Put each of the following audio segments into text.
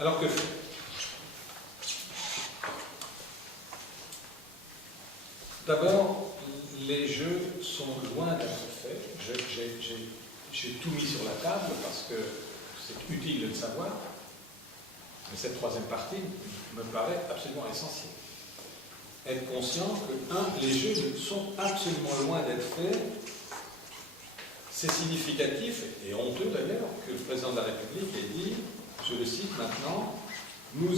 Alors que faire? D'abord, les jeux sont loin d'être faits. J'ai tout mis sur la table parce que c'est utile de le savoir. Mais cette troisième partie me paraît absolument essentielle. Être conscient que, les jeux sont absolument loin d'être faits. C'est significatif, et honteux d'ailleurs, que le président de la République ait dit, je le cite maintenant, nous,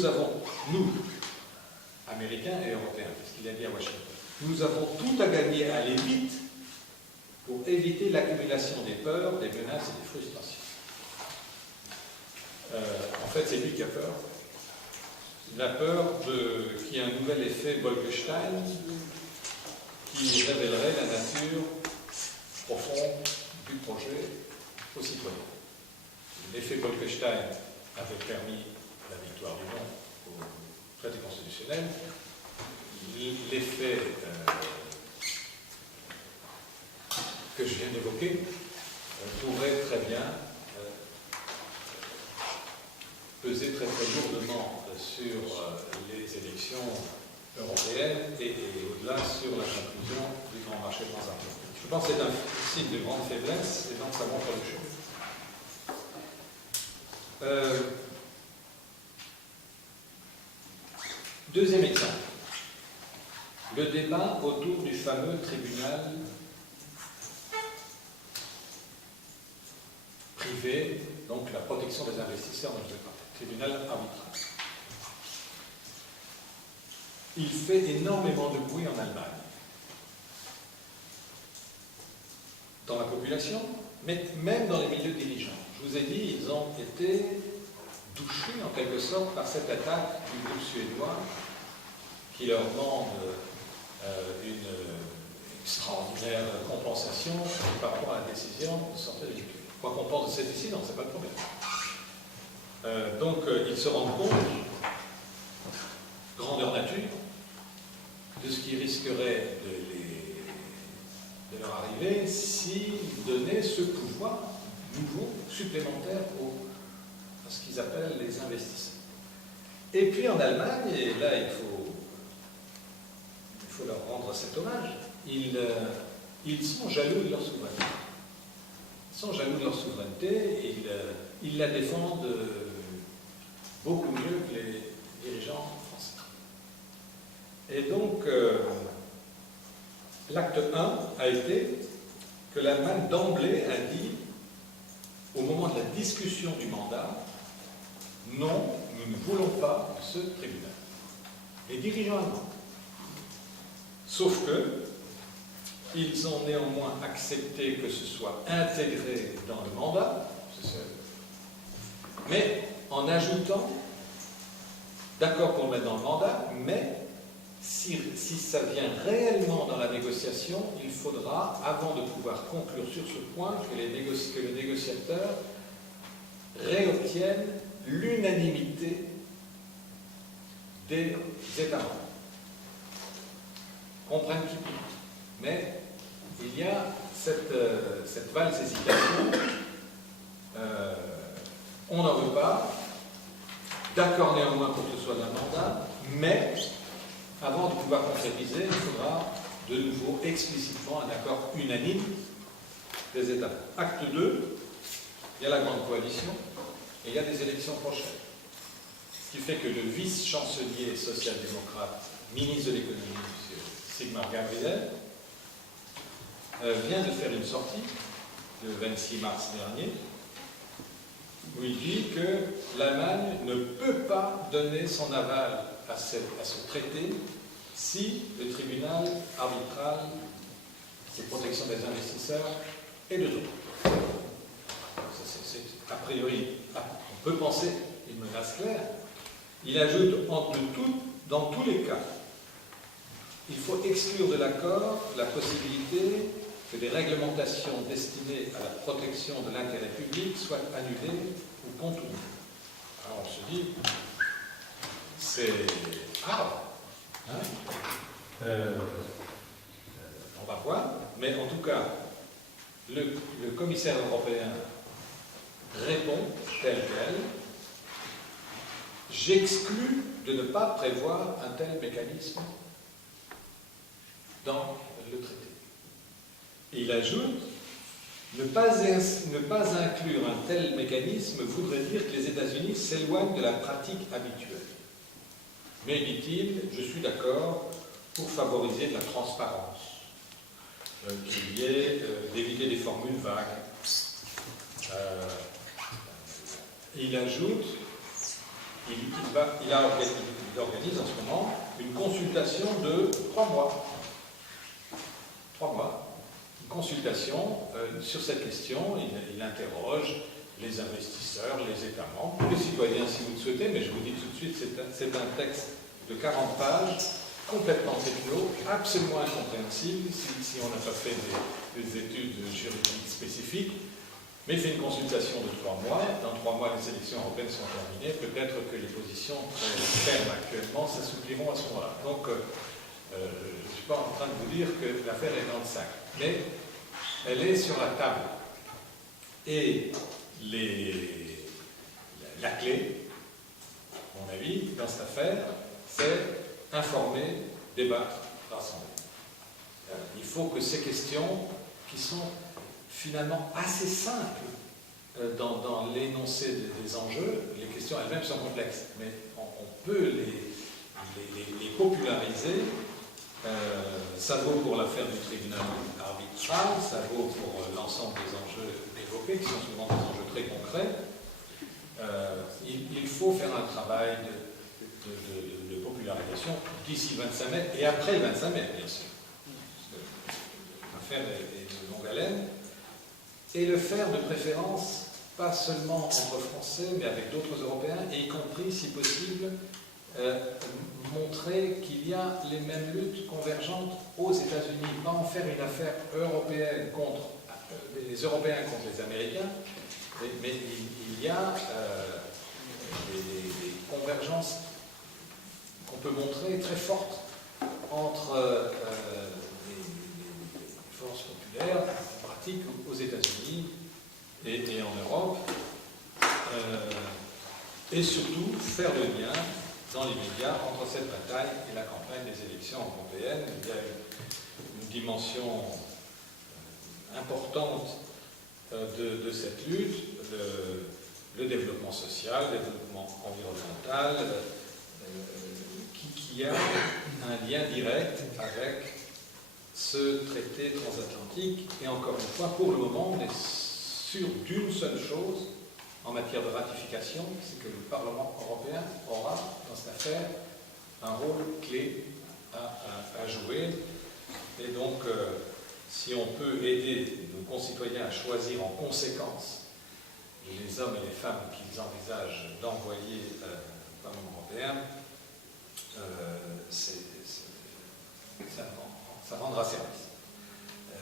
Américains et Européens, parce qu'il a dit à Washington, nous avons tout à gagner à aller vite pour éviter l'accumulation des peurs, des menaces et des frustrations. En fait, c'est lui qui a peur. La peur qu'il y ait un nouvel effet Bolkestein qui révélerait la nature profonde du projet aux citoyens. L'effet Bolkestein avait permis la victoire du non au traité constitutionnel. L'effet que je viens d'évoquer pourrait très bien peser très très lourdement sur les élections européennes et au-delà sur la conclusion du grand marché transatlantique. Je pense que c'est un signe de grande faiblesse et donc ça montre les choses. Deuxième exemple. Le débat autour du fameux tribunal privé, donc la protection des investisseurs dont je vais parler, tribunal arbitral. Il fait énormément de bruit en Allemagne. Dans la population, mais même dans les milieux dirigeants. Je vous ai dit, ils ont été touchés en quelque sorte par cette attaque du groupe suédois qui leur demande une extraordinaire compensation par rapport à la décision de sortir de l'Ukraine. Quoi qu'on pense de cette décision, c'est pas le problème. Donc, ils se rendent compte, grandeur nature, de ce qui risquerait de leur arriver s'ils donnaient ce pouvoir nouveau, supplémentaire à ce qu'ils appellent les investisseurs. Et puis en Allemagne, et là il faut leur rendre cet hommage, ils sont jaloux de leur souveraineté. Ils sont jaloux de leur souveraineté, ils la défendent beaucoup mieux que les dirigeants français. Et donc, l'acte 1 a été que l'Allemagne d'emblée a dit, au moment de la discussion du mandat, non, nous ne voulons pas de ce tribunal. Les dirigeants allemands. Sauf que, ils ont néanmoins accepté que ce soit intégré dans le mandat, mais en ajoutant, d'accord pour le mettre dans le mandat, mais si ça vient réellement dans la négociation, il faudra, avant de pouvoir conclure sur ce point, que le négociateur réobtienne l'unanimité des États membres. Comprennent qui peut. Mais il y a cette valse hésitation. On n'en veut pas. D'accord néanmoins pour que ce soit d'un mandat, mais avant de pouvoir concrétiser, il faudra de nouveau explicitement un accord unanime des États. Acte 2, il y a la grande coalition et il y a des élections prochaines. Ce qui fait que le vice-chancelier social-démocrate, ministre de l'économie, M. Sigmar Gabriel, vient de faire une sortie le 26 mars dernier où il dit que l'Allemagne ne peut pas donner son aval à ce traité si le tribunal arbitral de protection des investisseurs est de droit. C'est a priori, on peut penser une menace claire. Il ajoute dans tous les cas, il faut exclure de l'accord la possibilité que des réglementations destinées à la protection de l'intérêt public soient annulées ou contournées. Alors on se dit, c'est hard. Hein, on va voir, mais en tout cas, le commissaire européen répond tel quel, j'exclus de ne pas prévoir un tel mécanisme dans le traité. Et il ajoute, ne pas inclure un tel mécanisme voudrait dire que les États-Unis s'éloignent de la pratique habituelle. Mais, dit-il, je suis d'accord pour favoriser de la transparence, qu'il y ait d'éviter des formules vagues. Il ajoute, il organise en ce moment une consultation de 3 mois. 3 mois. Une consultation sur cette question. Il interroge les investisseurs, les États membres, les citoyens si vous le souhaitez, mais je vous dis tout de suite, c'est un texte de 40 pages, complètement techno, absolument incompréhensible si on n'a pas fait des études juridiques spécifiques. Mais c'est une consultation de 3 mois. Dans 3 mois, les élections européennes sont terminées. Peut-être que les positions très fermes actuellement s'assoupliront à ce moment-là. Donc, je ne suis pas en train de vous dire que l'affaire est dans le sac. Mais elle est sur la table. Et la clé, à mon avis, dans cette affaire, c'est informer, débattre, rassembler. Il faut que ces questions, qui sont finalement assez simples dans l'énoncé des enjeux, les questions elles-mêmes sont complexes, mais on peut les populariser. Ça vaut pour l'affaire du tribunal arbitral, ça vaut pour l'ensemble des enjeux évoqués, qui sont souvent des enjeux très concrets. Il faut faire un travail de popularisation d'ici 25 mai et après le 25 mai, bien sûr. L'affaire est de longue haleine. Et le faire de préférence, pas seulement entre Français, mais avec d'autres Européens, et y compris, si possible, montrer qu'il y a les mêmes luttes convergentes aux États-Unis. Pas en faire une affaire européenne contre les Européens contre les Américains, mais il y a des convergences qu'on peut montrer très fortes entre les forces populaires pratiques aux États-Unis et en Europe, et surtout faire le lien dans les médias entre cette bataille et la campagne des élections européennes. Il y a une dimension importante de cette lutte, le développement social, le développement environnemental, qui a un lien direct avec ce traité transatlantique. Et encore une fois, pour le moment, on est sûr d'une seule chose en matière de ratification, c'est que le Parlement européen aura, dans cette affaire, un rôle clé à jouer. Et donc, si on peut aider nos concitoyens à choisir en conséquence les hommes et les femmes qu'ils envisagent d'envoyer au Parlement européen, ça rendra service.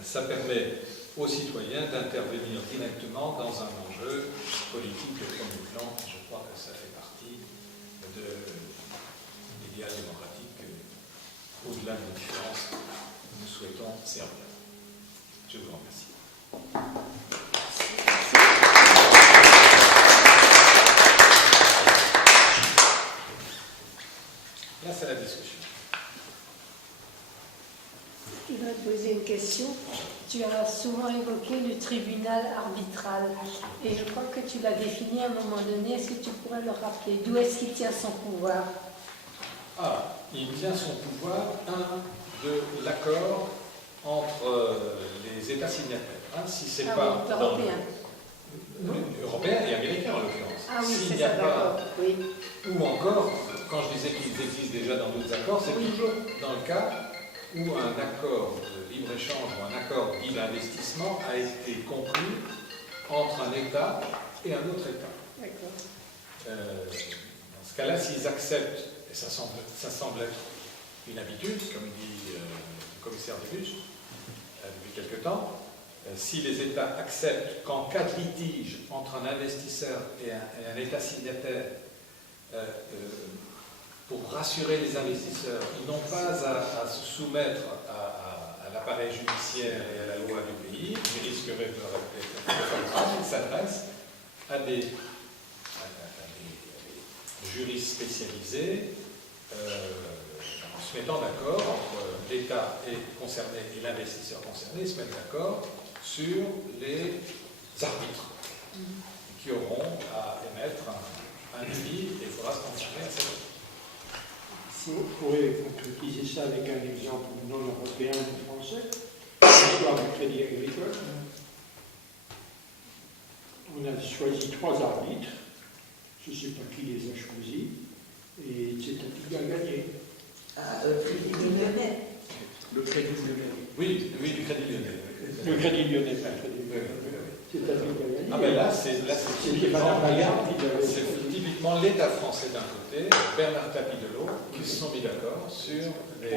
Ça permet aux citoyens d'intervenir directement dans un enjeu politique de premier plan. Je crois que ça fait partie de l'idéal démocratique au-delà de nos différences que nous souhaitons servir. Je vous remercie. Là, c'est la discussion. Je voudrais te poser une question. Tu as souvent évoqué le tribunal arbitral et je crois que tu l'as défini à un moment donné. Est-ce que tu pourrais le rappeler? D'où est-ce qu'il tient son pouvoir? Il tient son pouvoir, de l'accord entre les États signataires. Si c'est pas oui, européen. Européen et américain en l'occurrence. Ah oui, S'il c'est n'y a ça, pas, d'accord. Oui. ou encore, quand je disais qu'ils existent déjà dans d'autres accords, c'est toujours dans le cas où un accord de libre-échange ou un accord dit d'investissement a été conclu entre un État et un autre État. D'accord. Dans ce cas-là, s'ils acceptent, et ça semble être une habitude, comme dit le commissaire de Buch depuis quelque temps, si les États acceptent qu'en cas de litige entre un investisseur et un État signataire, pour rassurer les investisseurs, ils n'ont pas à se soumettre à l'appareil judiciaire et à la loi du pays, ils risqueraient de être ils s'adressent à des juristes spécialisés en se mettant d'accord entre l'État concerné et l'investisseur concerné, se mettent d'accord sur les arbitres qui auront à émettre un avis et il faudra se conformer à cette. Vous pourrez concrétiser ça avec un exemple non européen ou français, l'histoire du Crédit Agricole. On a choisi 3 arbitres, je ne sais pas qui les a choisis, et c'est un qui a gagné. Le Crédit Lyonnais. Le Crédit Lyonnais. Oui, du Crédit Lyonnais. Le Crédit Lyonnais, pas le Crédit Lyonnais. C'est un qui a gagné. Ah ben là, c'est typiquement l'État français d'un côté, Bernard Tapie de l'autre, qui se sont mis d'accord sur les.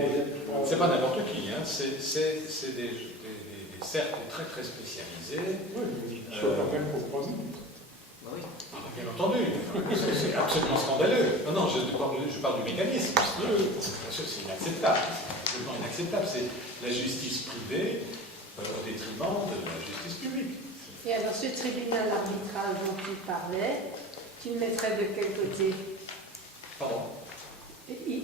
C'est pas n'importe qui, hein, c'est des cercles très très spécialisés. Oui, ils sont quand même compromis. Oui. Bien entendu, c'est absolument scandaleux. Non, je parle du mécanisme. Bien sûr, c'est inacceptable. C'est absolument inacceptable. C'est la justice privée au détriment de la justice publique. Et alors, ce tribunal arbitral dont tu parlais, tu le mettrais de quel côté? Pardon? Il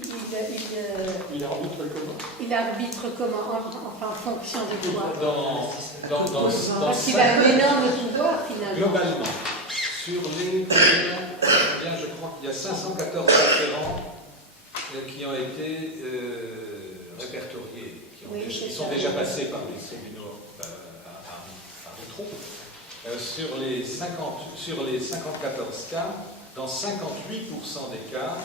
arbitre comment? Il arbitre comment? Enfin, en fonction de quoi? Parce qu'il a un énorme pouvoir, finalement. Globalement, sur les. Je crois qu'il y a 514 référents qui ont été répertoriés, qui sont déjà passés par les tribunaux arbitraux. Sur les 54 cas, dans 58% des cas,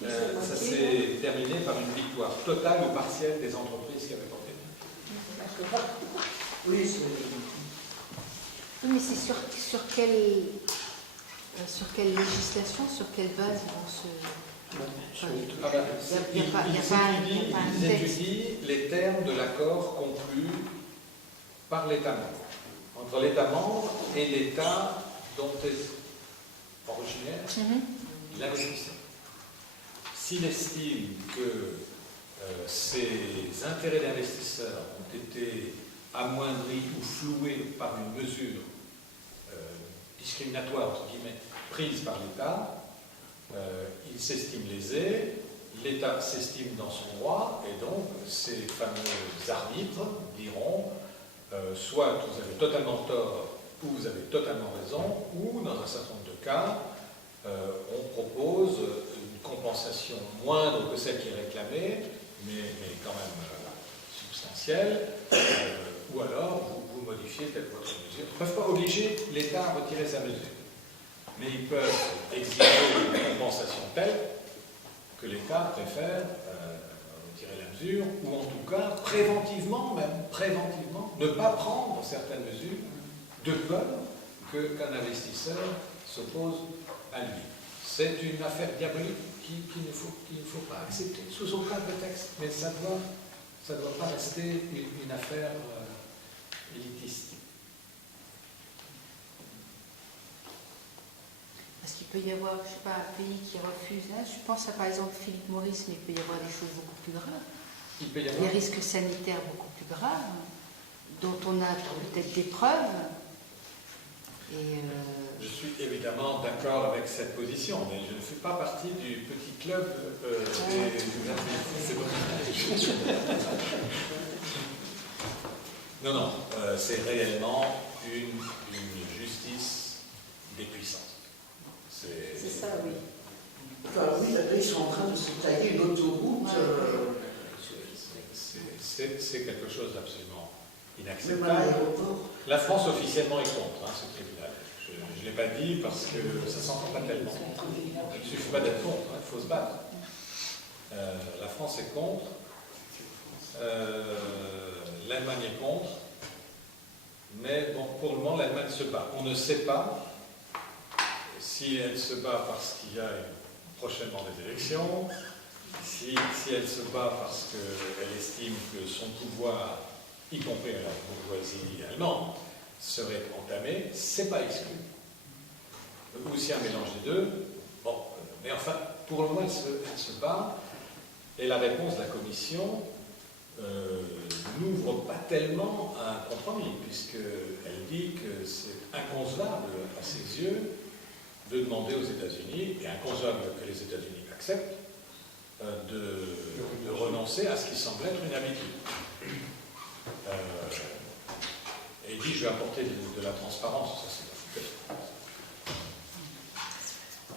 ça s'est terminé par une victoire totale ou partielle des entreprises qui avaient porté plainte. Oui, c'est. Oui, mais c'est sur quelle législation, sur quelle base Ils étudient les termes de l'accord conclu par l'État membre, entre l'État membre et l'État dont est originaire l'investisseur. S'il estime que ces intérêts d'investisseurs ont été amoindris ou floués par une mesure discriminatoire, entre guillemets, prise par l'État, il s'estime lésé, l'État s'estime dans son droit, et donc ces fameux arbitres diront soit vous avez totalement tort ou vous avez totalement raison, ou dans un certain nombre de cas, on propose une compensation moindre que celle qui est réclamée, mais quand même substantielle, ou alors vous modifiez telle ou autre mesure. Ils ne peuvent pas obliger l'État à retirer sa mesure, mais ils peuvent exiger une compensation telle que l'État préfère retirer la mesure, ou en tout cas, préventivement, ne pas prendre certaines mesures de peur qu'un investisseur s'oppose à lui. C'est une affaire diabolique qu'il ne faut pas accepter, sous aucun prétexte, mais ça ne doit pas rester une affaire élitiste. Parce qu'il peut y avoir, je ne sais pas, un pays qui refuse. Hein, je pense à par exemple Philippe Maurice, mais il peut y avoir des choses beaucoup plus graves. Il peut y avoir des risques sanitaires beaucoup plus graves, dont on a peut-être des preuves. Je suis évidemment d'accord avec cette position, mais je ne fais pas partie du petit club des artistes. Non, c'est réellement une justice des puissances. C'est ça, oui. Enfin, oui, là, ils sont en train de se tailler une autoroute. C'est quelque chose d'absolument Même inacceptable. à l'aéroport. La France officiellement est contre ce tribunal. Je ne l'ai pas dit parce que ça ne s'entend pas tellement. Il ne suffit pas d'être contre, il faut se battre. La France est contre. L'Allemagne est contre. Mais bon, pour le moment, l'Allemagne se bat. On ne sait pas si elle se bat parce qu'il y a prochainement des élections, si elle se bat parce qu'elle estime que son pouvoir, y compris à la bourgeoisie allemande, serait entamé, c'est pas exclu. Ou si un mélange des deux. Bon, mais enfin, pour le moment, elle se bat, et la réponse de la Commission n'ouvre pas tellement à un compromis, puisqu'elle dit que c'est inconcevable à ses yeux de demander aux États-Unis, et inconcevable que les États-Unis acceptent, de renoncer à ce qui semble être une habitude. Et il dit, je vais apporter de la transparence, ça c'est la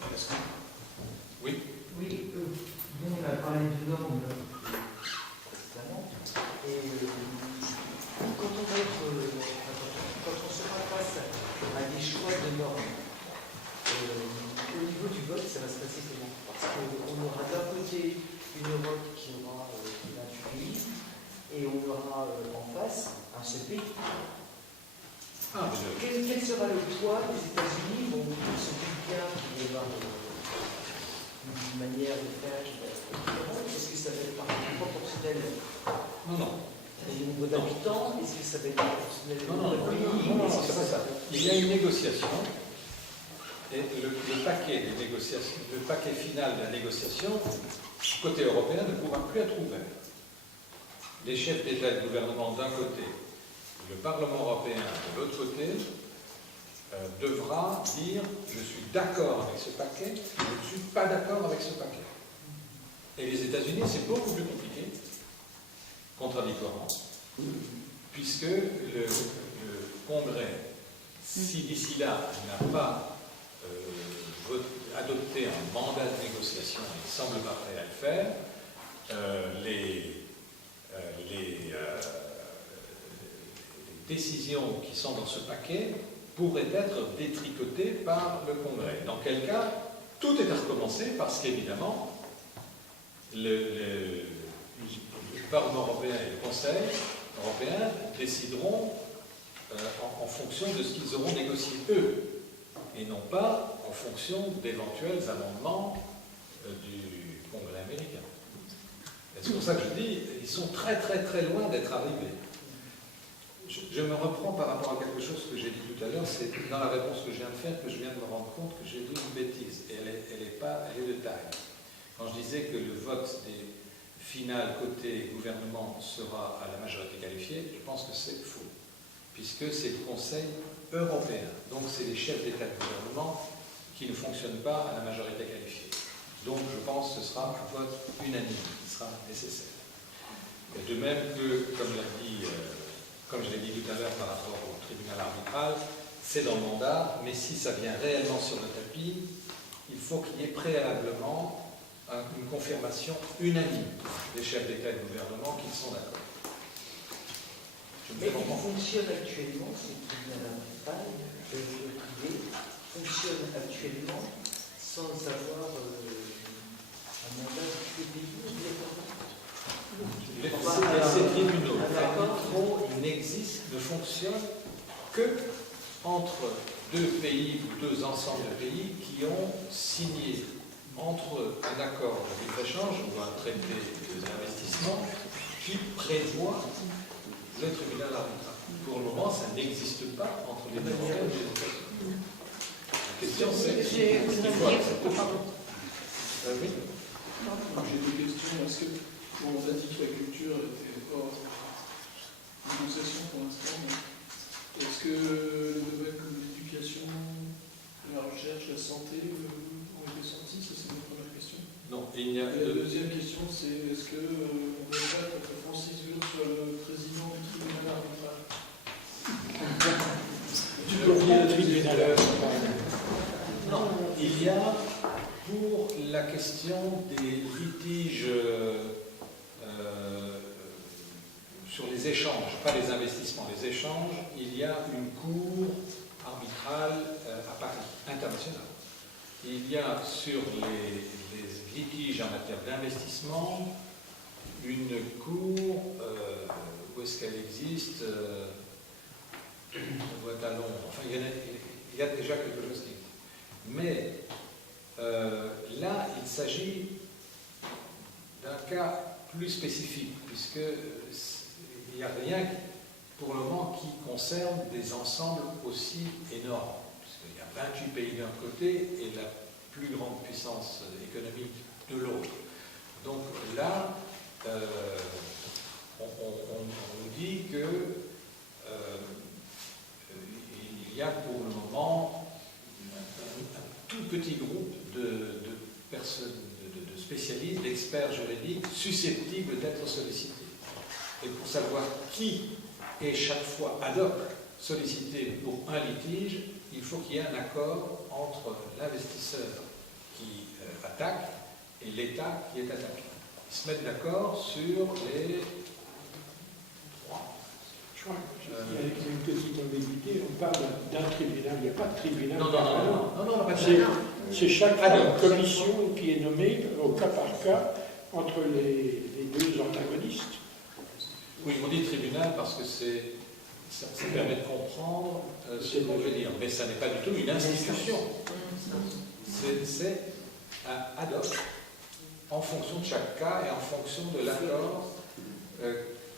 foutaise. Oui. Oui, nous on a parlé de normes précédemment, et quand on va être, quand on sera face à des choix de normes, au niveau du vote, ça va se passer comment? Parce qu'on aura d'un côté une Europe qui aura 28 pays, et on aura en face un seul pays. Quel sera le poids des États-Unis? Bon, ils sont plus bien qu'il y avoir une manière de faire qui va être différente. Est-ce que ça va être proportionnel au nombre d'habitants? Est-ce que ça va être proportionnel au nombre de pays? Non, c'est pas ça. Il y a une négociation, et le paquet final de la négociation, côté européen, ne pourra plus être ouvert. Les chefs d'État et de gouvernement d'un côté, le Parlement européen de l'autre côté, devra dire je suis d'accord avec ce paquet, je ne suis pas d'accord avec ce paquet. Et les États-Unis, c'est beaucoup plus compliqué, contradictoirement, puisque le Congrès, si d'ici là il n'a pas adopté un mandat de négociation, il ne semble pas prêt à le faire, les décisions qui sont dans ce paquet pourraient être détricotées par le Congrès. Dans quel cas, tout est à recommencer parce qu'évidemment, le Parlement européen et le Conseil européen décideront en fonction de ce qu'ils auront négocié eux, et non pas en fonction d'éventuels amendements du Congrès américain. Et c'est pour ça que je dis, ils sont très très très loin d'être arrivés. Je me reprends par rapport à quelque chose que j'ai dit tout à l'heure, c'est dans la réponse que je viens de faire que je viens de me rendre compte que j'ai dit une bêtise, et elle est de taille. Quand je disais que le vote des finales côté gouvernement sera à la majorité qualifiée, je pense que c'est faux, puisque c'est le Conseil européen, donc c'est les chefs d'État et de gouvernement qui ne fonctionnent pas à la majorité qualifiée. Donc je pense que ce sera un vote unanime qui sera nécessaire. Et de même que, comme je l'ai dit tout à l'heure par rapport au tribunal arbitral, c'est dans le mandat, mais si ça vient réellement sur le tapis, il faut qu'il y ait préalablement une confirmation unanime des chefs d'État et de gouvernement qu'ils sont d'accord. Mais il fonctionne actuellement, ces tribunaux arbitral privé fonctionne actuellement sans avoir un mandat de tous les pays obligatoirement. Ces tribunaux ne fonctionnent que entre deux pays ou deux ensembles de pays qui ont signé entre eux un accord de libre-échange ou un traité d'investissement qui prévoit le tribunal arbitral. Pour le moment, ça n'existe pas entre les deux États. La question, c'est qu'il faut accepter. Oui. J'ai deux questions. Est-ce que on a dit que la culture était hors négociation pour l'instant? Est-ce que les domaines comme l'éducation, la recherche, la santé ont été sentis? Ça, c'est ma première question. Non, il n'y a. Et la deuxième question, c'est est-ce qu'on peut dire que Francis Wurth soit le président du tribunal arbitral? Non, il y a pour la question des litiges sur les échanges, pas les investissements, les échanges, il y a une cour arbitrale à Paris, internationale. Il y a sur les litiges en matière d'investissement une cour, où est-ce qu'elle existe? Elle doit être à Londres. Enfin, il y a déjà quelque chose qui existe. Mais là, il s'agit d'un cas plus spécifique, puisqu'il n'y a rien pour le moment qui concerne des ensembles aussi énormes, puisqu'il y a 28 pays d'un côté et la plus grande puissance économique de l'autre. Donc là, on nous dit que il y a pour le moment un tout petit groupe de personnes, de spécialistes, d'experts juridiques susceptibles d'être sollicités. Et pour savoir qui est chaque fois ad hoc sollicité pour un litige, il faut qu'il y ait un accord entre l'investisseur qui attaque et l'État qui est attaqué. Ils se mettent d'accord sur les trois. Je crois qu'il y a une petite ambiguïté. On parle d'un tribunal. Il n'y a pas de tribunal. Non, pas de C'est chaque fois une commission qui est nommée au cas par cas entre les deux antagonistes. Oui, on dit tribunal parce que ça permet de comprendre ce qu'on veut dire. Mais ça n'est pas du tout une institution. C'est un ad hoc en fonction de chaque cas et en fonction de l'accord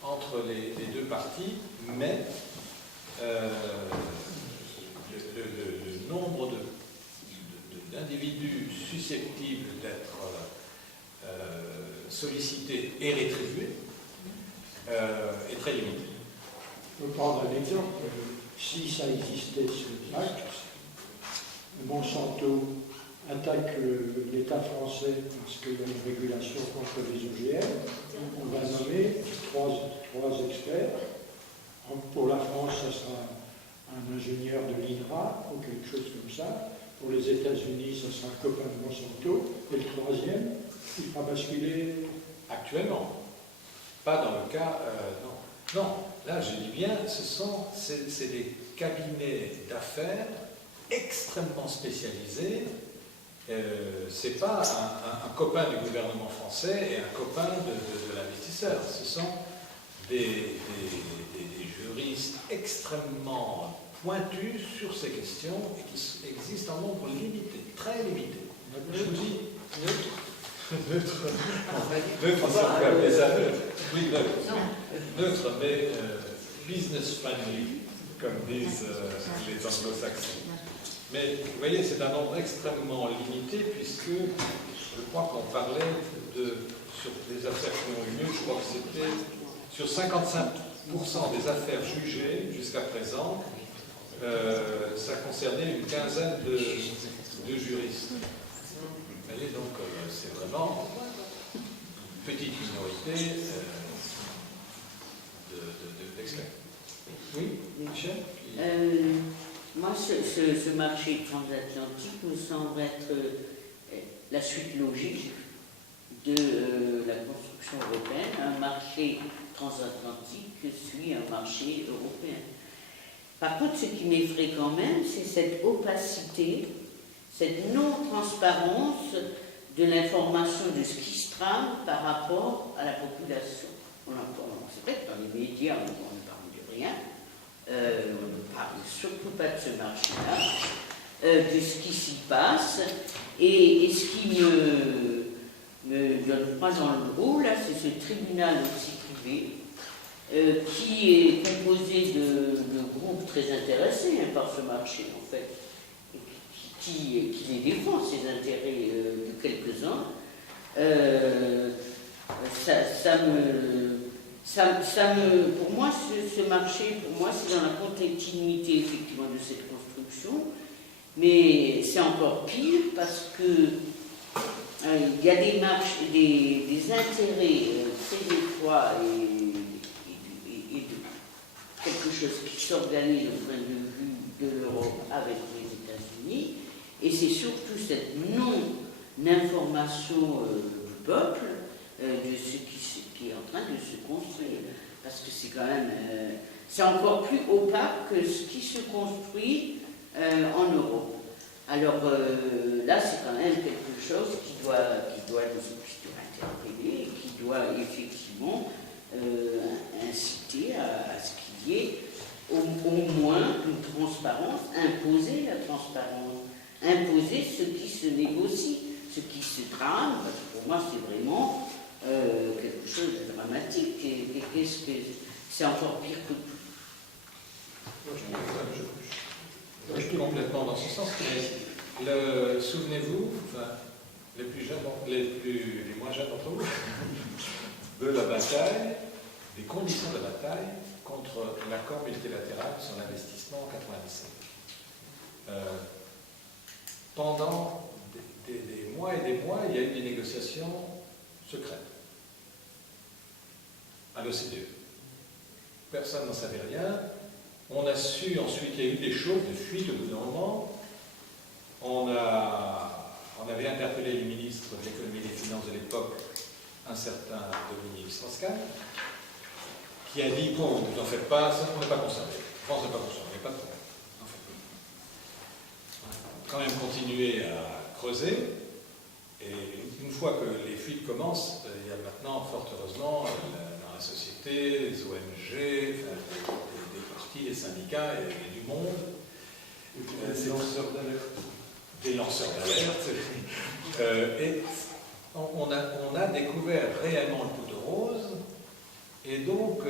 entre les deux parties, mais le nombre d'individus susceptibles d'être sollicités et rétribués est très limité. Je peux prendre un exemple. Si ça existait ce acte, Monsanto attaque l'État français parce qu'il y a une régulation contre les OGM, on va nommer trois experts. Pour la France, ça sera un ingénieur de l'INRA ou quelque chose comme ça. Pour les États-Unis, ça sera un copain de Monsanto. Et le troisième, il fera basculer. Actuellement. Pas dans le cas. Non, là je dis bien, c'est des cabinets d'affaires extrêmement spécialisés. C'est pas un copain du gouvernement français et un copain de l'investisseur. Ce sont des juristes extrêmement pointus sur ces questions et qui existent en nombre limité, très limité. Je vous dis neutre, si on peut appeler ça neutre. Oui, neutre, mais business friendly, comme disent les anglo-saxons. Mais vous voyez, c'est un nombre extrêmement limité puisque je crois qu'on parlait sur les affaires qui ont eu lieu, je crois que c'était sur 55% des affaires jugées jusqu'à présent, ça concernait une quinzaine de juristes. Vous voyez, donc c'est vraiment une petite minorité d'experts. Oui, Michel? Moi, ce marché transatlantique me semble être la suite logique de la construction européenne. Un marché transatlantique suit un marché européen. Par contre, ce qui m'effraie quand même, c'est cette opacité, cette non-transparence de l'information de ce qui se trame par rapport à la population. C'est vrai que dans les médias, on ne parle de rien. On ne parle surtout pas de ce marché-là, de ce qui s'y passe. Et ce qui me donne pas dans le gros, là, c'est ce tribunal aussi privé, qui est composé de groupes très intéressés par ce marché, en fait, qui les défend, ces intérêts de quelques-uns. Pour moi, ce marché, c'est dans la continuité effectivement de cette construction, mais c'est encore pire parce que il y a des intérêts très étroits et quelque chose qui s'organise au point de vue de l'Europe avec les États-Unis, et c'est surtout cette non-information du peuple de ce qui est en train de se construire. Parce que c'est quand même... c'est encore plus opaque que ce qui se construit en Europe. Alors là, c'est quand même quelque chose qui doit nous interpeller et qui doit effectivement inciter à ce qu'il y ait au moins une transparence, imposer la transparence, imposer ce qui se négocie, ce qui se trame, parce que pour moi, c'est vraiment... quelque chose de dramatique, et qu'est-ce que c'est encore pire que tout. Je suis complètement dans ce sens, mais souvenez-vous, enfin, les plus jeunes, les moins jeunes d'entre vous, de la bataille, des conditions de la bataille contre l'accord multilatéral sur l'investissement en 1997. pendant des mois et des mois, il y a eu des négociations secrètes à l'OCDE. Personne n'en savait rien. On a su ensuite, il y a eu des choses, des fuites au bout d'un moment. On avait interpellé le ministre de l'économie et des finances de l'époque, un certain Dominique Strauss-Kahn, qui a dit, bon, vous n'en faites pas, ça, on n'est pas concerné. France n'est pas concernée, il n'y a pas de problème. En fait. On a quand même continué à creuser, et une fois que les fuites commencent, il y a maintenant, fort heureusement, dans la société, les ONG, enfin, des partis, des syndicats et du monde, des lanceurs d'alerte. Des lanceurs d'alerte. Et on a découvert réellement le pot de rose, et donc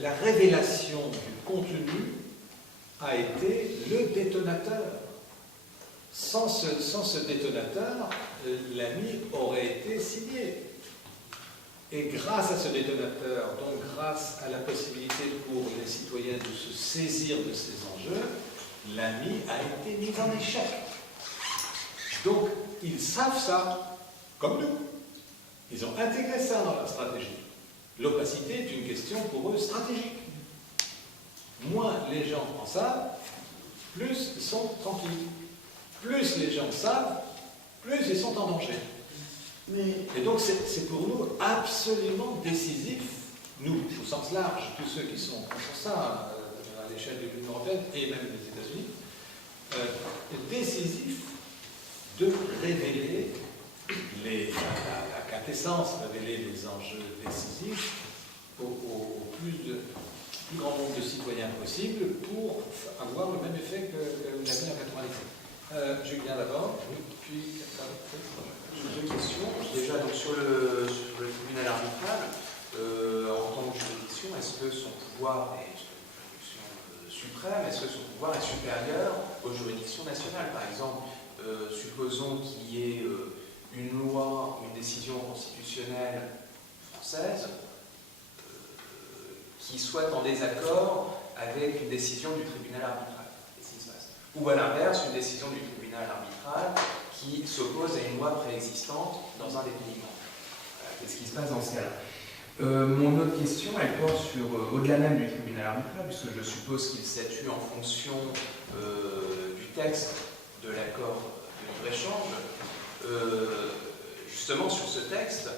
la révélation du contenu a été le détonateur. Sans ce détonateur, l'AMI aurait été signé. Et grâce à ce détonateur, donc grâce à la possibilité pour les citoyens de se saisir de ces enjeux, l'AMI a été mise en échec. Donc, ils savent ça, comme nous. Ils ont intégré ça dans leur stratégie. L'opacité est une question pour eux stratégique. Moins les gens en savent, plus ils sont tranquilles. Plus les gens savent, plus ils sont en danger. Et donc c'est pour nous absolument décisif, nous, au sens large, tous ceux qui sont contre ça, à l'échelle de l'Union européenne et même des États-Unis, décisif de révéler la quintessence, révéler les enjeux décisifs au plus grand nombre de citoyens possible pour avoir le même effet que l'a mis en 97. Julien d'abord, puis deux questions. Déjà, donc, sur le tribunal arbitral, en tant que juridiction, est-ce que son pouvoir est une juridiction suprême? Est-ce que son pouvoir est supérieur aux juridictions nationales? Par exemple, supposons qu'il y ait une loi, une décision constitutionnelle française qui soit en désaccord avec une décision du tribunal arbitral. Qu'est-ce qui se passe? Ou à l'inverse, une décision du tribunal arbitral qui s'oppose à une loi préexistante dans un des pays membres. Qu'est-ce qui se passe dans ce cas-là? Mon autre question, elle porte sur, au-delà même du tribunal arbitral, puisque je suppose qu'il statue en fonction du texte de l'accord de libre-échange. Justement, sur ce texte,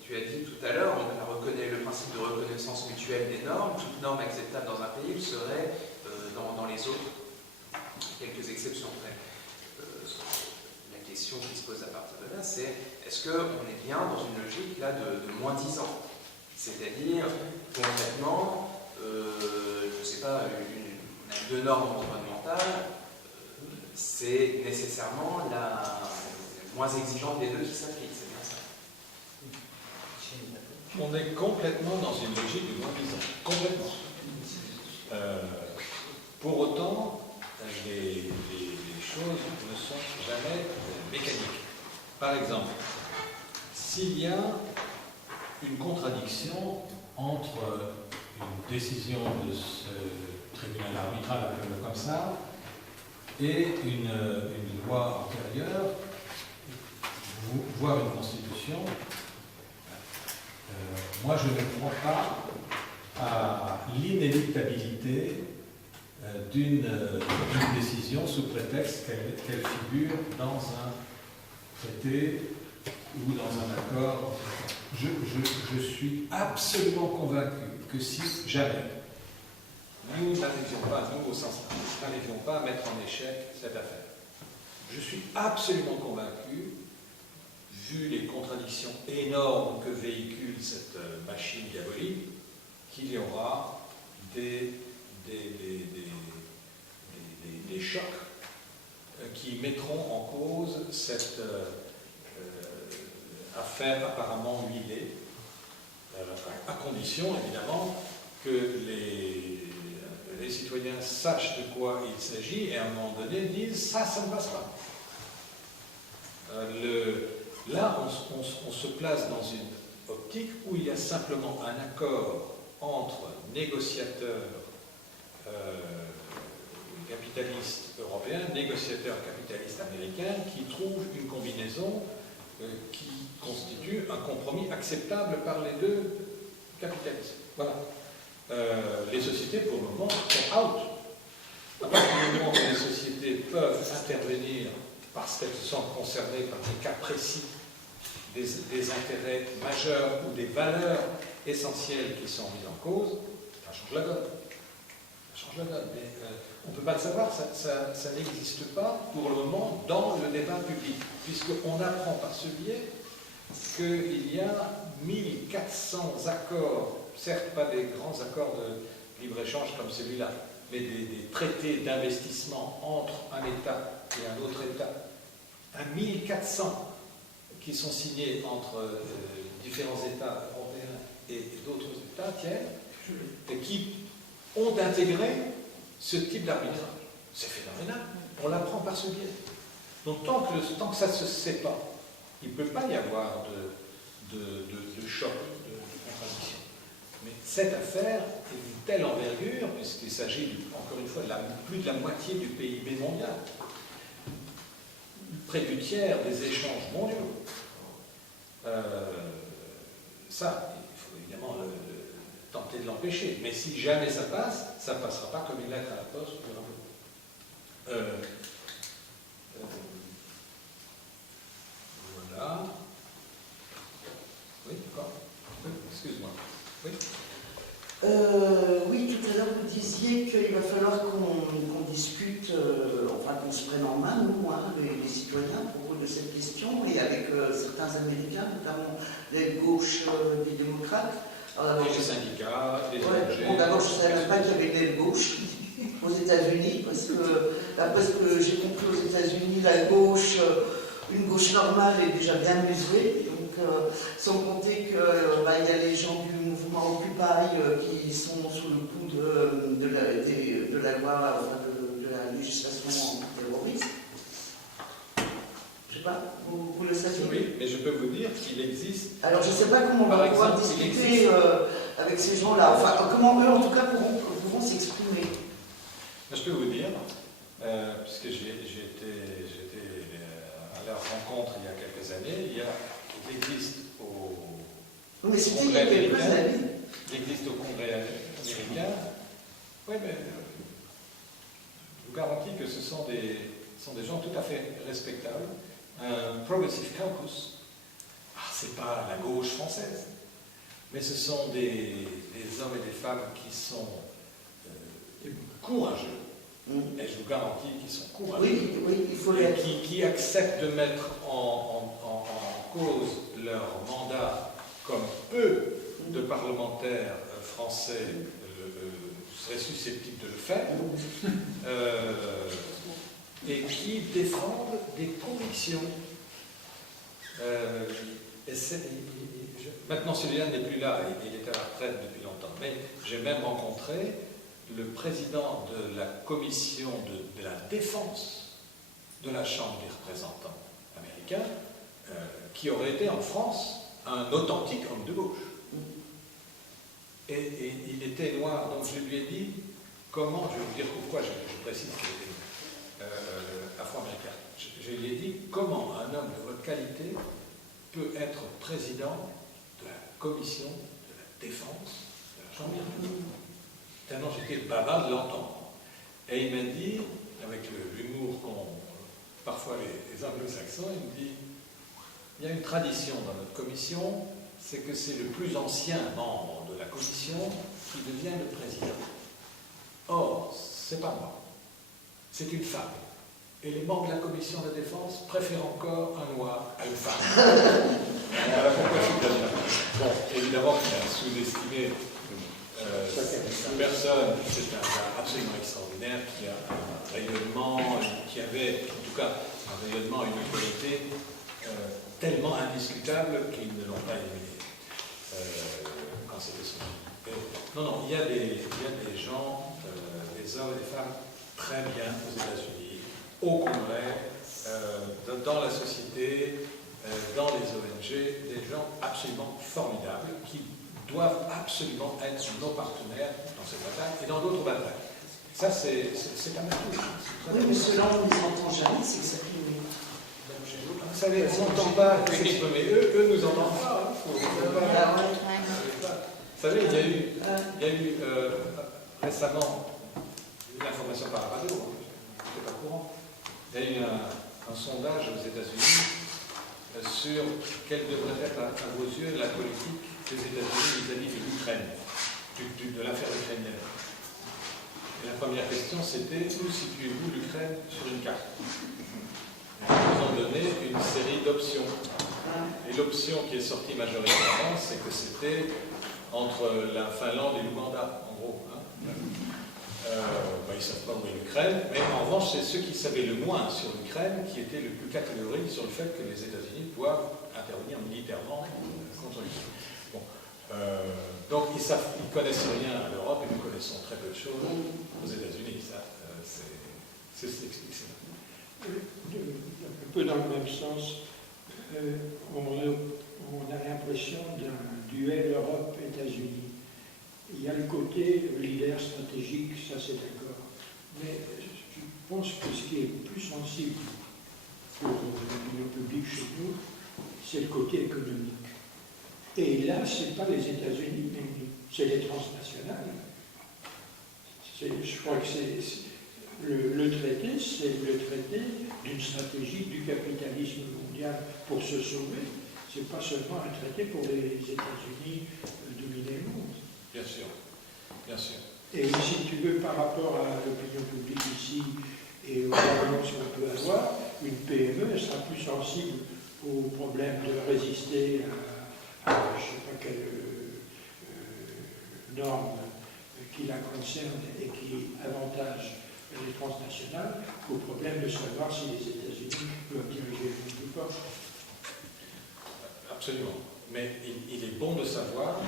tu as dit tout à l'heure, le principe de reconnaissance mutuelle des normes, toute norme acceptable dans un pays serait dans les autres, quelques exceptions près. La question qui se pose à partir de là, c'est est-ce qu'on est bien dans une logique là de moins 10 ans? C'est-à-dire, concrètement, je ne sais pas, on a deux normes environnementales, c'est nécessairement la moins exigeante des deux qui s'applique, c'est bien ça? On est complètement dans une logique de moins 10 ans. Complètement. Pour autant, les choses ne sont jamais mécaniques. Par exemple, s'il y a une contradiction entre une décision de ce tribunal arbitral, appelons-le comme ça, et une loi antérieure, voire une constitution, moi je ne crois pas à l'inéluctabilité d'une décision sous prétexte qu'elle figure dans un traité ou dans un accord. Je suis absolument convaincu que si jamais nous n'arrivions pas, nous au sens large, n'arrivions pas à mettre en échec cette affaire, je suis absolument convaincu, vu les contradictions énormes que véhicule cette machine diabolique, qu'il y aura des chocs qui mettront en cause cette affaire apparemment huilée, à condition évidemment que les citoyens sachent de quoi il s'agit et à un moment donné disent ça ne passe pas. Là, on se place dans une optique où il y a simplement un accord entre négociateurs capitalistes européens, négociateurs capitalistes américains, qui trouvent une combinaison qui constitue un compromis acceptable par les deux capitalismes. Voilà. Les sociétés, pour le moment, sont out. À partir du moment où les sociétés peuvent intervenir parce qu'elles sont concernées par des cas précis, des intérêts majeurs ou des valeurs essentielles qui sont mises en cause, ça change la donne. Ça change la donne. Mais on ne peut pas le savoir, ça n'existe pas pour le moment dans le débat public, puisqu'on apprend par ce biais qu'il y a 1400 accords, certes pas des grands accords de libre-échange comme celui-là, mais des traités d'investissement entre un État et un autre État, 1400 qui sont signés entre différents États européens et d'autres États tiers, et qui ont intégré ce type d'arbitrage. C'est phénoménal. On l'apprend par ce biais. Donc tant que ça ne se sait pas, il ne peut pas y avoir de choc, de contradiction. Mais cette affaire est d'une telle envergure, puisqu'il s'agit, encore une fois, de plus de la moitié du PIB mondial, près du tiers des échanges mondiaux. Ça, il faut évidemment tenter de l'empêcher. Mais si jamais ça passe, ça ne passera pas comme une lettre à la poste. Voilà. Oui, d'accord. Excuse-moi. Oui. Oui, tout à l'heure vous disiez qu'il va falloir qu'on discute, enfin qu'on se prenne en main, nous, les citoyens, à propos de cette question, et avec certains Américains, notamment l'aile gauche des démocrates. Les syndicats, les ONG. Bon, d'abord, je ne savais même pas qu'il y avait une aile gauche aux États-Unis, parce que, d'après ce que j'ai compris aux États-Unis, la gauche, une gauche normale est déjà bien mesurée. Sans compter qu'il y a les gens du mouvement Occupy qui sont sous le coup de la loi, de la législation terroriste. Je ne sais pas, vous le savez? Oui, mais je peux vous dire qu'il existe. Alors je ne sais pas comment on va pouvoir discuter avec ces gens-là, enfin comment eux en tout cas pourront s'exprimer. Je peux vous dire, puisque j'étais à leur rencontre il y a quelques années, il existe au Congrès américain. Il existe au Congrès américain. Oui, mais je vous garantis que ce sont des gens tout à fait respectables. Un Progressive Caucus, c'est pas la gauche française, mais ce sont des hommes et des femmes qui sont courageux. Et je vous garantis qu'ils sont courageux. Oui, il faut l'être. Qui acceptent de mettre en cause leur mandat, comme peu de parlementaires français seraient susceptibles de le faire, et qui défendent des convictions. Maintenant, celui-là n'est plus là, il est à la retraite depuis longtemps, mais j'ai même rencontré le président de la commission de la défense de la Chambre des représentants américains, qui aurait été en France un authentique homme de gauche. Et il était noir, donc je lui ai dit comment, je vais vous dire pourquoi je précise qu'il était afro-américain. Je lui ai dit comment un homme de votre qualité peut être président de la commission de la défense de la Chambre des représentants. Tellement j'étais bavard de l'entendre. Et il m'a dit, avec l'humour qu'ont parfois les anglo-saxons, il me dit, il y a une tradition dans notre commission, c'est que c'est le plus ancien membre de la commission qui devient le président. Or, c'est pas moi, c'est une femme. Et les membres de la commission de la défense préfèrent encore un noir à une femme. Voilà pourquoi je suis là. Bon, évidemment, il a sous-estimé une personne, c'est un gars absolument extraordinaire, qui a un rayonnement, qui avait, en tout cas, un rayonnement, une autorité tellement indiscutable qu'ils ne l'ont pas éliminé quand c'était son nom. Non, il y a des gens, des hommes et des femmes très bien aux États-Unis, au Congrès, dans la société, dans les ONG, des gens absolument formidables qui doivent absolument être nos partenaires dans cette bataille et dans d'autres batailles. Ça, c'est quand même tout. Oui, mais ceux-là, on ne les entend jamais, c'est que ça fait une... Vous savez, on n'entend pas s'exprimer. Eux nous entendent pas. Hein. Vous savez, il y a eu récemment une information par la radio, hein, je n'étais pas au courant. Il y a eu un sondage aux États-Unis sur quelle devrait être, à vos yeux, la politique des États-Unis vis-à-vis de l'Ukraine, de l'affaire ukrainienne. Et la première question, c'était où situez-vous l'Ukraine sur une carte? Ils nous ont donné une série d'options. Et l'option qui est sortie majoritairement, c'est que c'était entre la Finlande et l'Ouganda, en gros. Hein. Ils ne savent pas où est l'Ukraine, mais en revanche, c'est ceux qui savaient le moins sur l'Ukraine qui étaient le plus catégoriques sur le fait que les États-Unis doivent intervenir militairement contre l'Ukraine. Bon. Donc ils connaissent rien à l'Europe et nous connaissons très peu de choses aux États-Unis. Ça, c'est ce qui explique ça. Un peu dans le même sens, on a l'impression d'un duel Europe-États-Unis. Il y a le côté leader stratégique, ça c'est d'accord. Mais je pense que ce qui est plus sensible pour l'opinion publique chez nous, c'est le côté économique. Et là, ce n'est pas les États-Unis, mais c'est les transnationales. Je crois que le traité, c'est le traité d'une stratégie du capitalisme mondial pour se sauver. Ce n'est pas seulement un traité pour les États-Unis dominer le monde. Bien sûr, bien sûr. Et si tu veux, par rapport à l'opinion publique ici et aux annonces qu'on peut avoir, une PME sera plus sensible au problème de résister à je ne sais pas quelle norme qui la concerne et qui avantage les transnationales, au problème de savoir si les États-Unis doivent diriger le monde ou pas. Absolument. Mais il est bon de savoir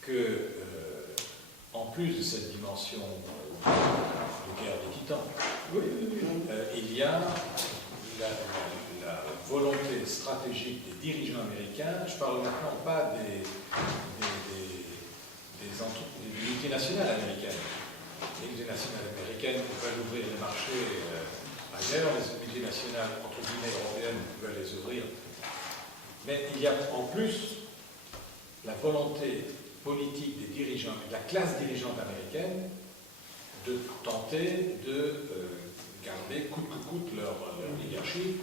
que, en plus de cette dimension de guerre des titans, il y a la volonté stratégique des dirigeants américains. Je parle maintenant pas des multinationales américaines. Les multinationales américaines veulent ouvrir les marchés ailleurs, les multinationales entre guillemets européennes veulent les ouvrir. Mais il y a en plus la volonté politique des dirigeants, de la classe dirigeante américaine, de tenter de garder coûte que coûte leur leadership.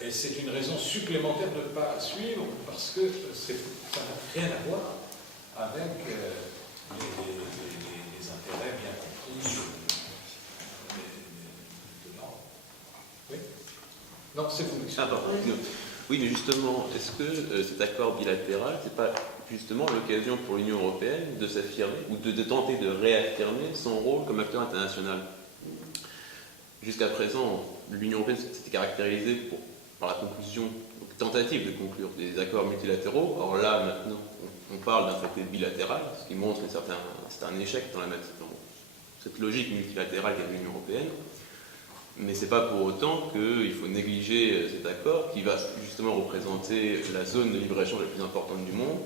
Et c'est une raison supplémentaire de ne pas suivre, parce que ça n'a rien à voir avec les intérêts bien compris de l'Europe. Oui? Non, c'est vous. Ah, pardon. Oui, mais justement, est-ce que cet accord bilatéral, c'est pas justement l'occasion pour l'Union européenne de s'affirmer ou de tenter de réaffirmer son rôle comme acteur international? Jusqu'à présent, l'Union européenne s'était caractérisée par la conclusion, tentative de conclure des accords multilatéraux. Or là, maintenant, on parle d'un traité bilatéral, ce qui montre que c'est un échec dans cette logique multilatérale qu'a l'Union européenne. Mais ce n'est pas pour autant qu'il faut négliger cet accord qui va justement représenter la zone de libre-échange la plus importante du monde.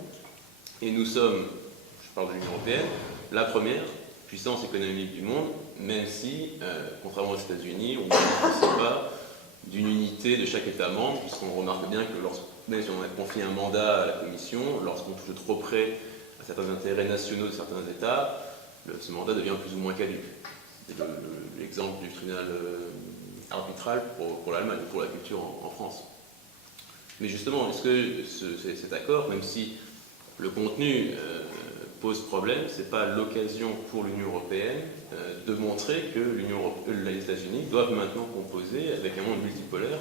Et nous sommes, je parle de l'Union européenne, la première puissance économique du monde, même si, contrairement aux États-Unis, on ne bénéficie pas d'une unité de chaque État membre, puisqu'on remarque bien que même si on a confié un mandat à la Commission, lorsqu'on touche trop près à certains intérêts nationaux de certains États, ce mandat devient plus ou moins caduc. C'est l'exemple du tribunal arbitral pour l'Allemagne, pour la culture en France. Mais justement, est-ce que cet accord, même si le contenu pose problème, ce n'est pas l'occasion pour l'Union européenne de montrer que les États-Unis doivent maintenant composer avec un monde multipolaire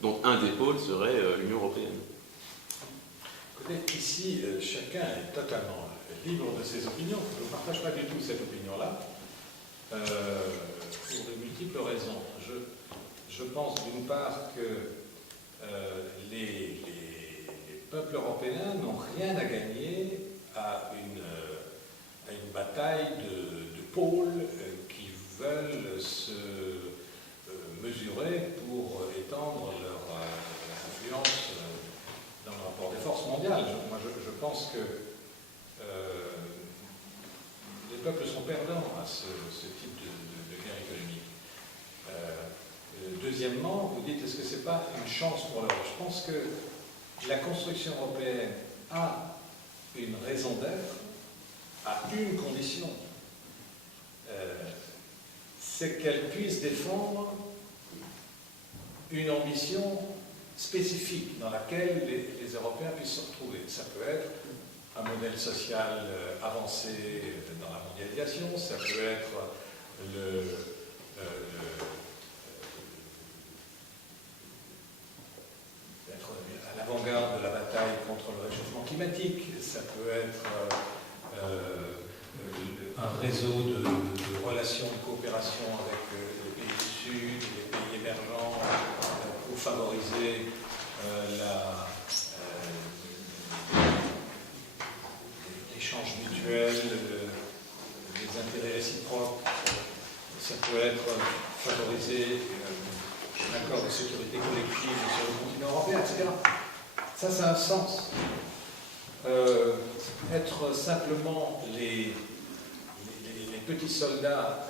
dont un des pôles serait l'Union européenne? Écoutez, ici, chacun est totalement libre de ses opinions. Je ne partage pas du tout cette opinion-là, pour de multiples raisons. Je pense d'une part que les peuples européens n'ont rien à gagner à une bataille de pôles qui veulent se mesurer pour étendre leur influence dans le rapport des forces mondiales. Moi, je pense que peuples sont perdants à ce type de guerre économique. Deuxièmement, vous dites, est-ce que ce n'est pas une chance pour l'Europe? Je pense que la construction européenne a une raison d'être à une condition, c'est qu'elle puisse défendre une ambition spécifique dans laquelle les Européens puissent se retrouver. Ça peut être un modèle social avancé dans la mondialisation, ça peut être être à l'avant-garde de la bataille contre le réchauffement climatique, ça peut être un réseau de relations de coopération avec les pays du Sud, les pays émergents, pour favoriser l'échange mutuel, les intérêts réciproques. Ça peut être favoriser un accord de sécurité collective sur le continent européen, etc. Ça a un sens. Être simplement les petits soldats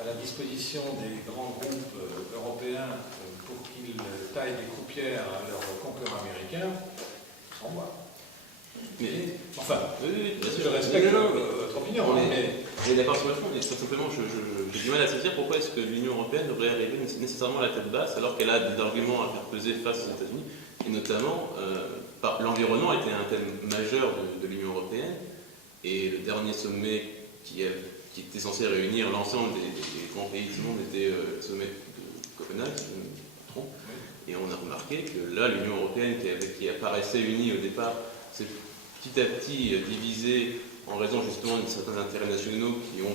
à la disposition des grands groupes européens pour qu'ils taillent des croupières à leurs concurrents américains, sans moi. Mais, enfin, oui, je respecte votre opinion. On est d'accord sur le fond, mais simplement, j'ai du mal à saisir pourquoi est-ce que l'Union européenne devrait arriver nécessairement à la tête basse alors qu'elle a des arguments à faire peser face aux États-Unis, et notamment, l'environnement était un thème majeur de l'Union européenne, et le dernier sommet qui était censé réunir l'ensemble des grands pays du monde était le sommet de Copenhague, si je ne me trompe, et on a remarqué que là, l'Union européenne, qui apparaissait unie au départ, s'est petit à petit divisée en raison justement de certains intérêts nationaux qui ont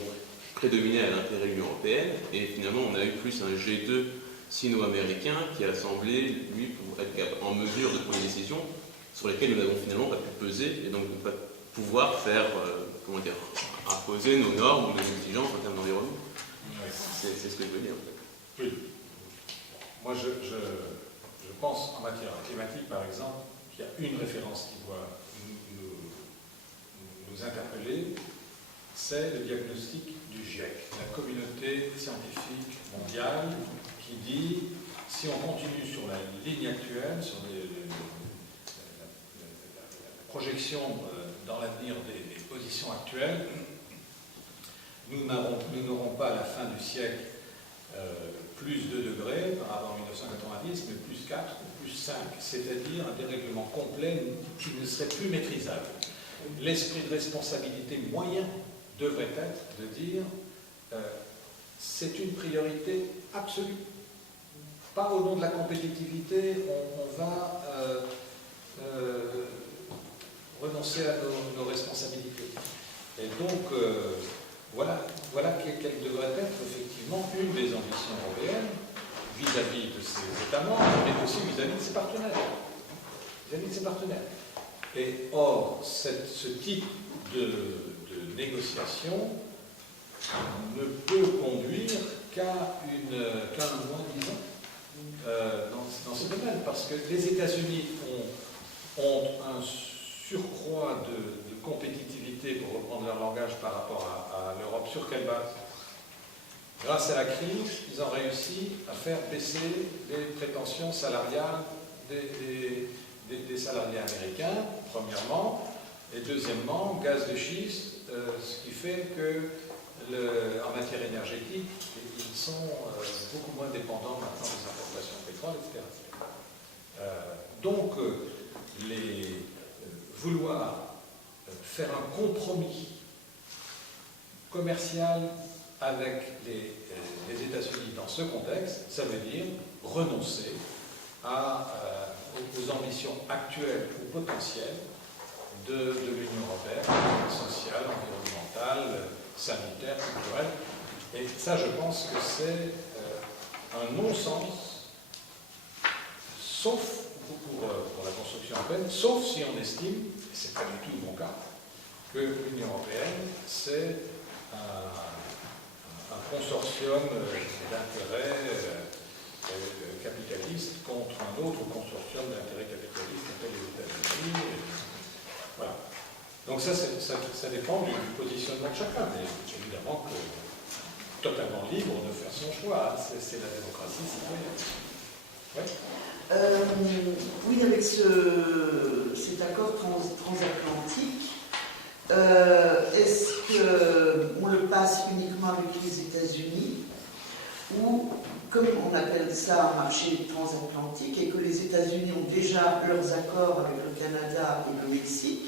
prédominé à l'intérêt de l'Union européenne, et finalement on a eu plus un G2 sino-américain qui a semblé, lui, pour être en mesure de prendre des décisions sur lesquelles nous n'avons finalement pas pu peser, et donc ne pas pouvoir faire, imposer nos normes ou nos exigences en termes d'environnement. C'est ce que je veux dire, en fait. Oui. Moi, je pense, en matière climatique, par exemple, qu'il y a une référence qui doit nous interpeller, c'est le diagnostic du GIEC, la communauté scientifique mondiale, qui dit, si on continue sur la ligne actuelle, sur la projection dans l'avenir des positions actuelles, nous n'aurons pas à la fin du siècle plus 2 degrés par rapport à 1990, mais plus 4 ou plus 5, c'est-à-dire un dérèglement complet qui ne serait plus maîtrisable. L'esprit de responsabilité moyen devrait être de dire c'est une priorité absolue. Pas au nom de la compétitivité, on va renoncer à nos responsabilités. Et donc, voilà quelle devrait être effectivement une des ambitions européennes vis-à-vis de ses États membres, mais aussi vis-à-vis de ses partenaires. Et or, ce type de négociation ne peut conduire qu'à un moins-disant dans ce domaine, parce que les États-Unis ont un surcroît de compétitivité, pour reprendre leur langage, par rapport à l'Europe. Sur quelle base? Grâce à la crise, ils ont réussi à faire baisser les prétentions salariales des salariés américains, premièrement, et deuxièmement, gaz de schiste, ce qui fait que, en matière énergétique, ils sont beaucoup moins dépendants maintenant des importations de pétrole, etc. Donc, vouloir faire un compromis commercial avec les États-Unis dans ce contexte, ça veut dire renoncer aux ambitions actuelles ou potentielles de l'Union européenne, sociale, environnementale, sanitaire, culturelle. Et ça, je pense que c'est un non-sens, sauf pour la construction européenne, sauf si on estime, et ce n'est pas du tout mon cas, que l'Union européenne, c'est un consortium d'intérêts capitalistes contre un autre consortium d'intérêts capitalistes appelé les États-Unis. Voilà. Donc Donc ça dépend du positionnement de chacun, mais évidemment que totalement libre de faire son choix, c'est la démocratie citoyenne. Ouais. Oui, avec cet accord transatlantique, est-ce qu'on le passe uniquement avec les États-Unis ou, comme on appelle ça un marché transatlantique, et que les États-Unis ont déjà leurs accords avec le Canada et le Mexique,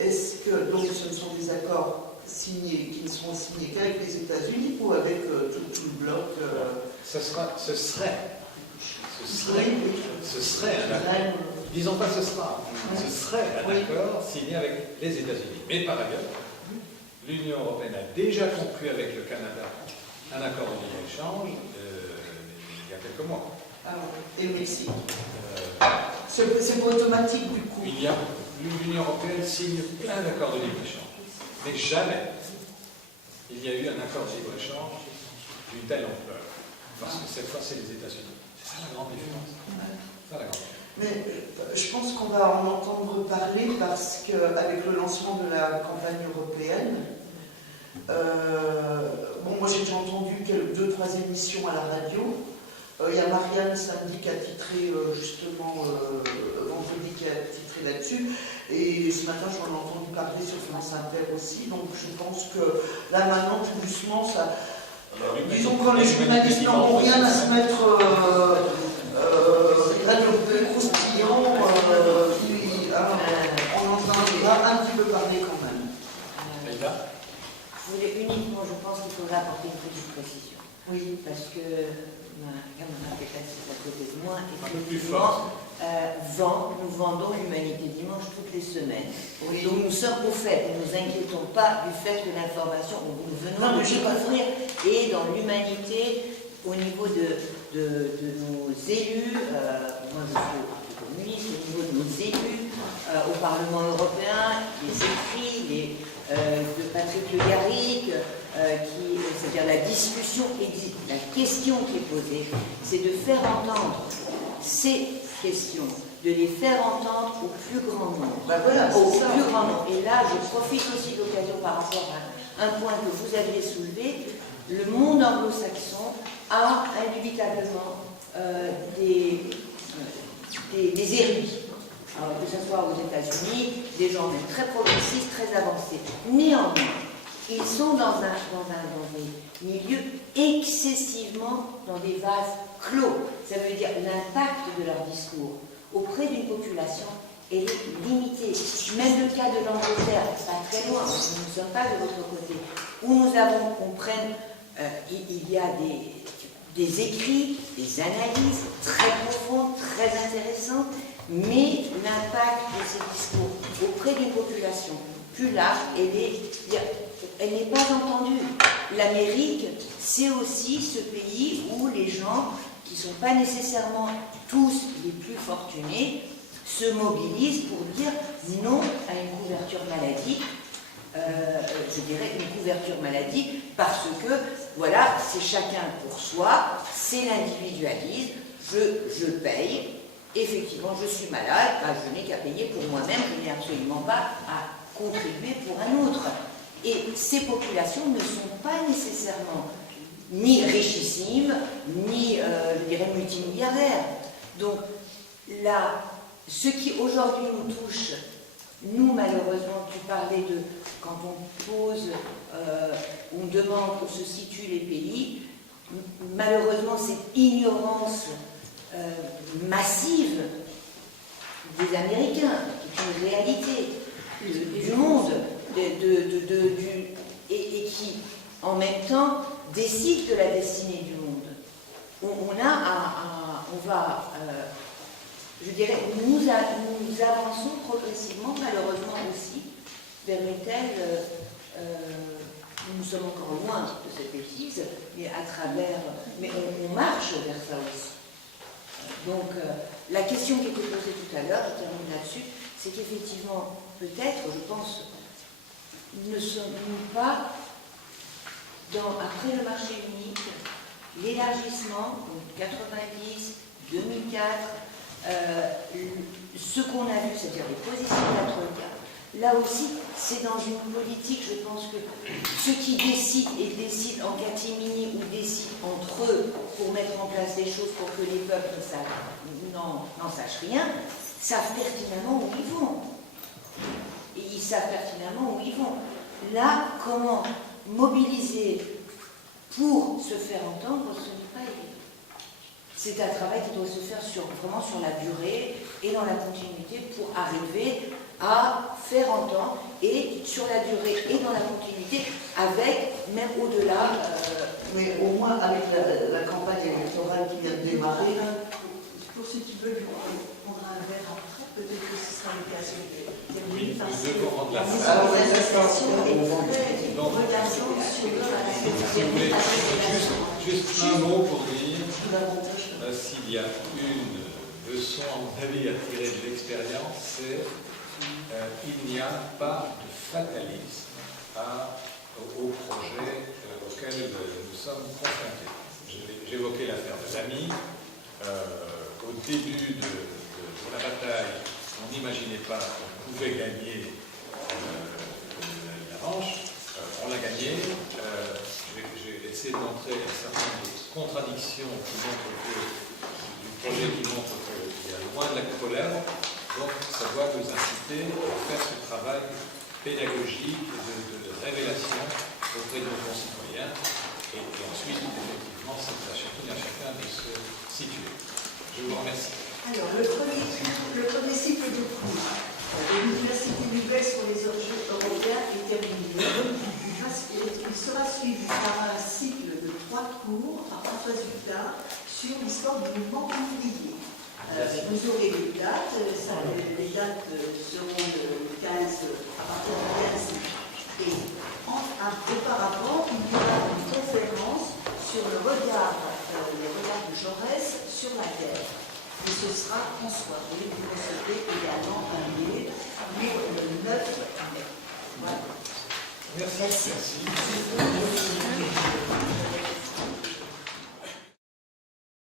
est-ce que donc ce sont des accords signés, qui ne seront signés qu'avec les États-Unis ou avec tout le bloc Ce serait un accord. Disons pas ce sera. Ce serait un accord signé avec les États-Unis. Mais par ailleurs, l'Union européenne a déjà conclu avec le Canada un accord de libre-échange il y a quelques mois. Et le Mexique. C'est pas automatique du coup. L'Union européenne signe plein d'accords de libre-échange. Mais jamais il y a eu un accord de libre-échange d'une telle ampleur. Parce que cette fois, c'est les États-Unis. C'est ça la grande différence. Mais je pense qu'on va en entendre parler parce qu'avec le lancement de la campagne européenne, moi j'ai déjà entendu 2-3 émissions à la radio. Il y a Marianne samedi qui a titré justement, vendredi qui a titré là-dessus. Et ce matin j'en ai entendu parler sur France Inter aussi. Donc je pense que là maintenant tout doucement ça... disons que les journalistes n'auront rien à se mettre le croustillant, on entendra un petit peu parler quand même. Je voulais uniquement, je pense qu'il faudra apporter une petite précision. Oui. Parce que ma camarade qui est assise à côté de moi, effectivement, nous vendons l'humanité dimanche toutes les semaines. Oui. Donc nous sommes au fait, ne nous inquiétons pas du fait de l'information, nous venons de découvrir, et dans l'humanité, au niveau de nos élus, moi je suis communiste, au niveau de nos élus, au Parlement européen, les écrits, de Patrick Le Garrigue, c'est-à-dire la discussion existe, la question qui est posée, c'est de faire entendre ces questions, de les faire entendre au plus grand nombre. Plus grand nombre. Et là, je profite aussi de l'occasion par rapport à un point que vous aviez soulevé. Le monde anglo-saxon a indubitablement des érudits. Alors, que ce soit aux États-Unis, des gens même très progressistes, très avancés. Néanmoins, ils sont dans des milieux excessivement dans des vases clos. Ça veut dire l'impact de leur discours auprès d'une population est limité. Même le cas de l'Angleterre, pas très loin, nous ne sommes pas de l'autre côté, où nous avons, il y a des écrits, des analyses très profondes, très intéressantes, mais l'impact de ces discours auprès d'une population plus large, elle n'est pas entendue. L'Amérique, c'est aussi ce pays où les gens, qui ne sont pas nécessairement tous les plus fortunés, se mobilisent pour dire non à une couverture maladie. Je dirais une couverture maladie parce que, voilà, c'est chacun pour soi, c'est l'individualisme, je paye, effectivement je suis malade, je n'ai qu'à payer pour moi-même, je n'ai absolument pas à contribuer pour un autre. Et ces populations ne sont pas nécessairement ni richissimes, ni, je dirais, multimilliardaires. Donc, là, ce qui aujourd'hui nous touche, nous, malheureusement, tu parlais de quand on pose, on demande où se situent les pays, malheureusement, cette ignorance massive des Américains, qui est une réalité du monde, et qui, en même temps, décide de la destinée du monde. Je dirais, nous avançons progressivement, malheureusement aussi, vers une telle... nous sommes encore loin de cette bêtise, mais mais on marche vers ça aussi. Donc, la question qui était posée tout à l'heure, je termine là-dessus, c'est qu'effectivement, peut-être, je pense, ne sommes-nous pas, après le marché unique, l'élargissement, 90, 2004, ce qu'on a vu, c'est-à-dire les positions de la Troïka, là aussi, c'est dans une politique, je pense que ceux qui décident et décident en catimini ou décident entre eux pour mettre en place des choses pour que les peuples n'en sachent rien, savent pertinemment où ils vont. Et ils savent pertinemment où ils vont. Là, comment mobiliser pour se faire entendre, ce n'est pas évident. C'est un travail qui doit se faire vraiment sur la durée et dans la continuité pour arriver à faire entendre, et sur la durée et dans la continuité, avec, même au-delà... mais au moins avec la campagne électorale qui vient de démarrer. Pour si tu veux, on prendra un verre après, peut-être que ce sera l'occasion de terminer. Oui, nous devons rendre la fin. Ah oui, d'accord. Juste un mot pour dire, s'il y a une leçon, à mon avis, à tirer de l'expérience, c'est il n'y a pas de fatalisme au projet auquel nous sommes confrontés. J'évoquais l'affaire de l'AMI. Au début de la bataille, on n'imaginait pas qu'on pouvait gagner la manche. On l'a gagné. J'ai essayé de montrer un certain nombre de contradictions du projet qui montrent qu'il y a loin de la colère. Donc ça doit nous inciter à faire ce travail pédagogique de révélation auprès de nos concitoyens. Et ensuite, effectivement, c'est à chacune et à chacun de se situer. Je vous remercie. Alors, le premier cycle de cours de l'Université nouvelle sur les enjeux européens est terminé. Il sera suivi par un cycle de 3 cours par Françoise Hutin sur l'histoire du mouvement ouvrier. Vous aurez les dates, les dates seront le 15, à partir du 15. Et auparavant, il y aura une conférence sur les regards de Jaurès sur la Terre. Et ce sera en soirée. Vous recevez également un mail le 9 mai. Voilà. Merci.